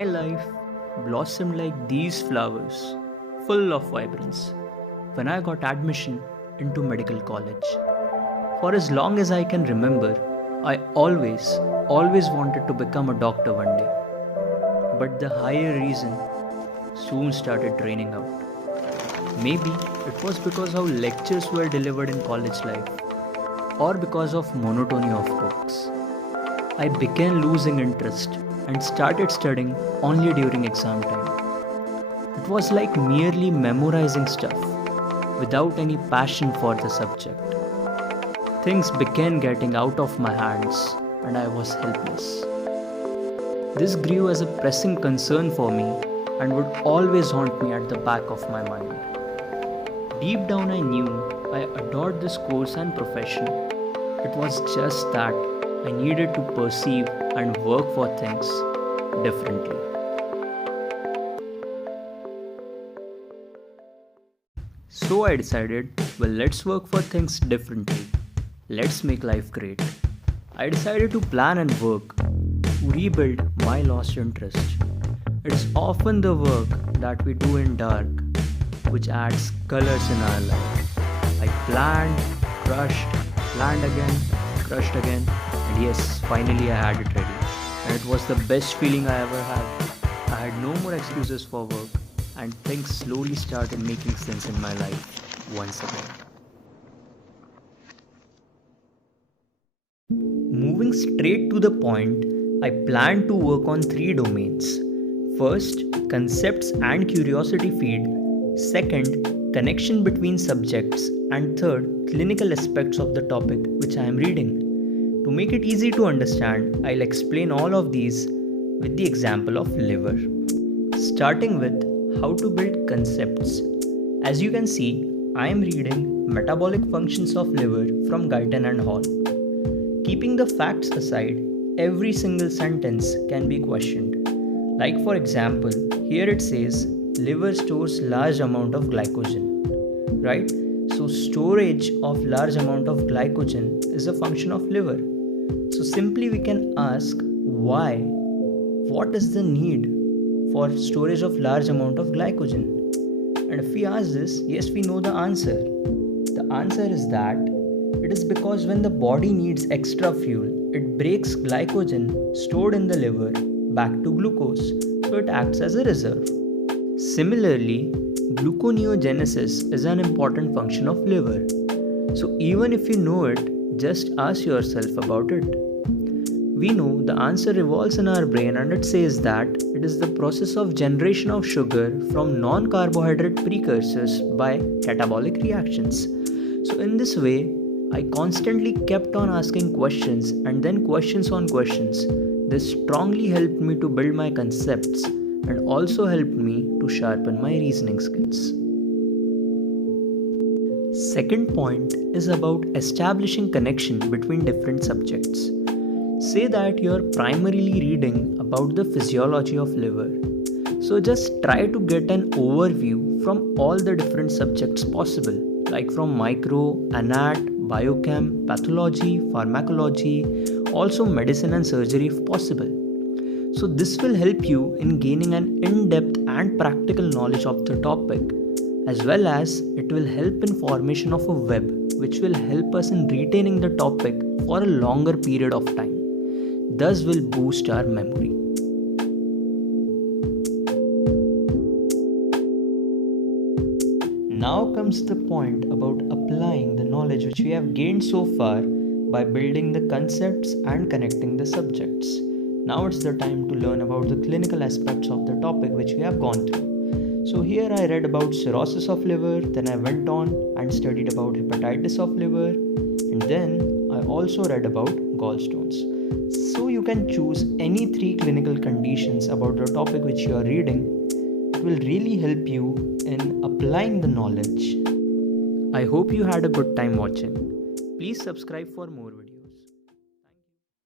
My life blossomed like these flowers, full of vibrance, when I got admission into medical college. For as long as I can remember, I always wanted to become a doctor one day. But the higher reason soon started draining out. Maybe it was because how lectures were delivered in college life, or because of monotony of books. I began losing interest and started studying only during exam time. It was like merely memorizing stuff without any passion for the subject. Things began getting out of my hands and I was helpless. This grew as a pressing concern for me and would always haunt me at the back of my mind. Deep down, I knew I adored this course and profession. It was just that I needed to perceive and work for things differently. So I decided, well, let's work for things differently. Let's make life great. I decided to plan and work to rebuild my lost interest. It's often the work that we do in dark which adds colors in our life. I planned, crushed, planned again, crushed again, and yes, finally I had it ready. And it was the best feeling I ever had. I had no more excuses for work, and things slowly started making sense in my life once again. Moving straight to the point, I planned to work on three domains. First, concepts and curiosity feed. Second, connection between subjects. And third, clinical aspects of the topic which I am reading. To make it easy to understand, I'll explain all of these with the example of liver. Starting with how to build concepts. As you can see, I am reading Metabolic Functions of Liver from Guyton and Hall. Keeping the facts aside, every single sentence can be questioned. Like for example, here it says liver stores large amount of glycogen, right? So storage of large amount of glycogen is a function of liver. So simply we can ask why? What is the need for storage of large amount of glycogen? And if we ask this, yes, we know the answer. The answer is that it is because when the body needs extra fuel, it breaks glycogen stored in the liver back to glucose, so it acts as a reserve. Similarly, gluconeogenesis is an important function of liver. So even if you know it, just ask yourself about it. We know the answer revolves in our brain and it says that it is the process of generation of sugar from non-carbohydrate precursors by catabolic reactions. So in this way, I constantly kept on asking questions and then questions on questions. This strongly helped me to build my concepts and also helped me to sharpen my reasoning skills. Second point is about establishing connection between different subjects. Say that you're primarily reading about the physiology of liver. So just try to get an overview from all the different subjects possible, like from micro, anat, biochem, pathology, pharmacology, also medicine and surgery if possible. So this will help you in gaining an in-depth and practical knowledge of the topic, as well as it will help in formation of a web which will help us in retaining the topic for a longer period of time. Thus will boost our memory. Now comes the point about applying the knowledge which we have gained so far by building the concepts and connecting the subjects. Now it's the time to learn about the clinical aspects of the topic which we have gone through. So here I read about cirrhosis of liver, then I went on and studied about hepatitis of liver, and then I also read about gallstones. So you can choose any three clinical conditions about the topic which you are reading. It will really help you in applying the knowledge. I hope you had a good time watching. Please subscribe for more videos.